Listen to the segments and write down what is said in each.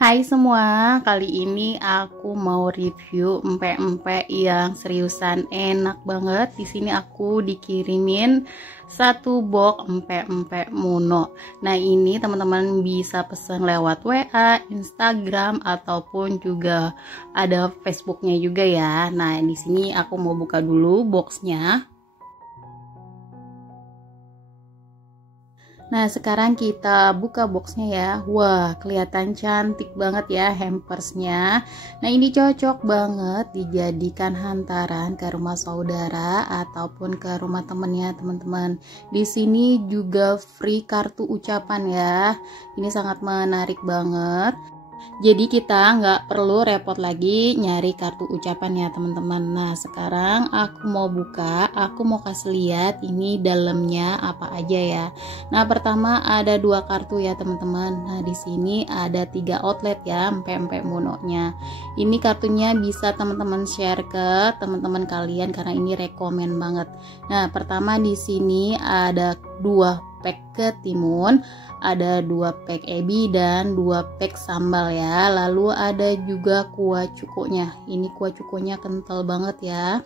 Hai semua, kali ini aku mau review empek-empek yang seriusan enak banget. Di sini aku dikirimin satu box empek-empek Muno. Nah, ini teman-teman bisa pesan lewat WA, Instagram ataupun juga ada Facebooknya juga ya. Nah, di sini aku mau buka dulu boxnya. Nah, sekarang kita buka boxnya ya. Wah, kelihatan cantik banget ya hampersnya. Nah, ini cocok banget dijadikan hantaran ke rumah saudara ataupun ke rumah temennya, teman-teman. Di sini juga free kartu ucapan ya. Ini sangat menarik banget. Jadi kita nggak perlu repot lagi nyari kartu ucapan ya teman-teman. Nah, sekarang aku mau buka, aku mau kasih lihat ini dalamnya apa aja ya. Nah, pertama ada dua kartu ya teman-teman. Nah, di sini ada 3 outlet ya empek-empek Muno-nya. Ini kartunya bisa teman-teman share ke teman-teman kalian karena ini rekomen banget. Nah, pertama di sini ada 2 pack ketimun, ada 2 pack ebi dan 2 pack sambal ya. Lalu ada juga kuah cukonya. Ini kuah cukonya kental banget ya.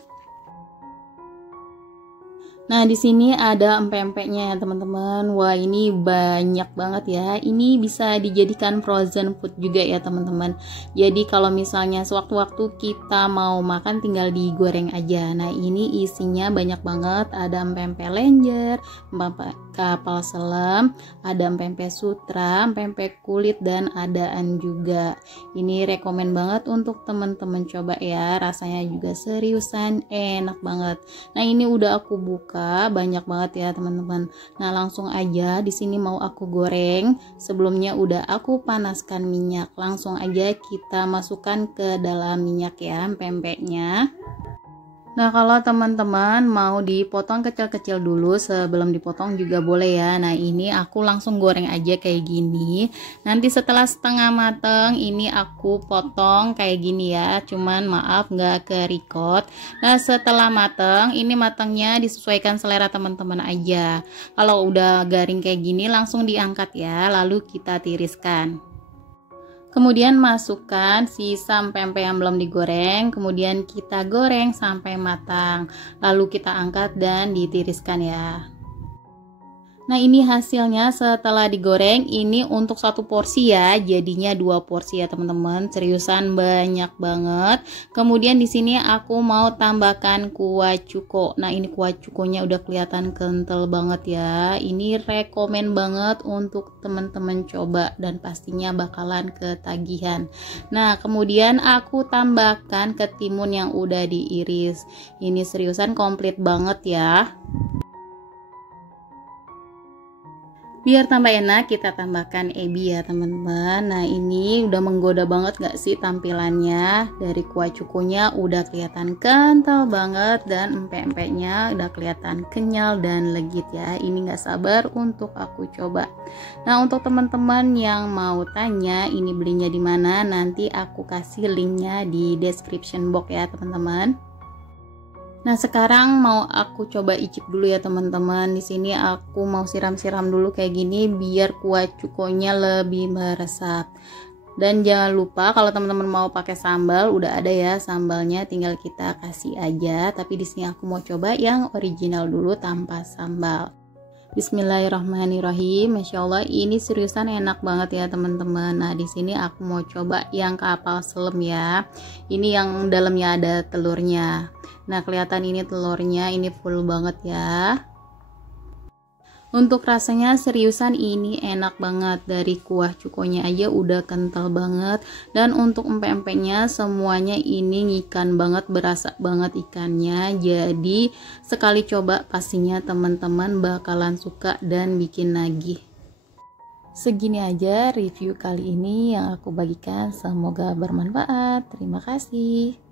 Nah, di sini ada empek-empeknya ya teman-teman. Wah, ini banyak banget ya. Ini bisa dijadikan frozen food juga ya teman-teman. Jadi kalau misalnya sewaktu-waktu kita mau makan tinggal digoreng aja. Nah, ini isinya banyak banget. Ada empek-empek lenjer, empek-empek kapal selam, ada empek-empek sutra, empek-empek kulit, dan adaan juga. Ini rekomen banget untuk teman-teman coba ya. Rasanya juga seriusan enak banget. Nah, ini udah aku buka banyak banget ya teman-teman. Nah, langsung aja di sini mau aku goreng. Sebelumnya udah aku panaskan minyak. Langsung aja kita masukkan ke dalam minyak ya pempeknya. Nah, kalau teman-teman mau dipotong kecil-kecil dulu sebelum dipotong juga boleh ya. Nah, ini aku langsung goreng aja kayak gini. Nanti setelah setengah mateng ini aku potong kayak gini ya. Cuman maaf nggak ke record. Nah, setelah mateng ini matangnya disesuaikan selera teman-teman aja. Kalau udah garing kayak gini langsung diangkat ya. Lalu kita tiriskan. Kemudian masukkan sisa pempek yang belum digoreng, kemudian kita goreng sampai matang. Lalu kita angkat dan ditiriskan ya. Nah, ini hasilnya setelah digoreng. Ini untuk satu porsi ya, jadinya 2 porsi ya teman-teman. Seriusan banyak banget. Kemudian di sini aku mau tambahkan kuah cuko. Nah, ini kuah cukonya udah kelihatan kental banget ya. Ini rekomen banget untuk teman-teman coba dan pastinya bakalan ketagihan. Nah, kemudian aku tambahkan ketimun yang udah diiris. Ini seriusan komplit banget ya. Biar tambah enak kita tambahkan ebi ya teman-teman. Nah, ini udah menggoda banget gak sih tampilannya. Dari kuah cukonya udah kelihatan kental banget dan empek-empeknya udah kelihatan kenyal dan legit ya. Ini gak sabar untuk aku coba. Nah, untuk teman-teman yang mau tanya ini belinya di mana, nanti aku kasih linknya di description box ya teman-teman. Nah, sekarang mau aku coba icip dulu ya teman-teman. Di sini aku mau siram-siram dulu kayak gini biar kuah cukonya lebih meresap. Dan jangan lupa kalau teman-teman mau pakai sambal, udah ada ya sambalnya, tinggal kita kasih aja. Tapi di sini aku mau coba yang original dulu tanpa sambal. Bismillahirrahmanirrahim. Masya Allah, ini seriusan enak banget ya teman-teman. Nah, di sini aku mau coba yang kapal selam ya. Ini yang dalamnya ada telurnya. Nah, kelihatan ini telurnya, ini full banget ya. Untuk rasanya seriusan ini enak banget. Dari kuah cukonya aja udah kental banget. Dan untuk empek-empeknya semuanya ini ngikan banget, berasa banget ikannya. Jadi sekali coba pastinya teman-teman bakalan suka dan bikin nagih. Segini aja review kali ini yang aku bagikan. Semoga bermanfaat. Terima kasih.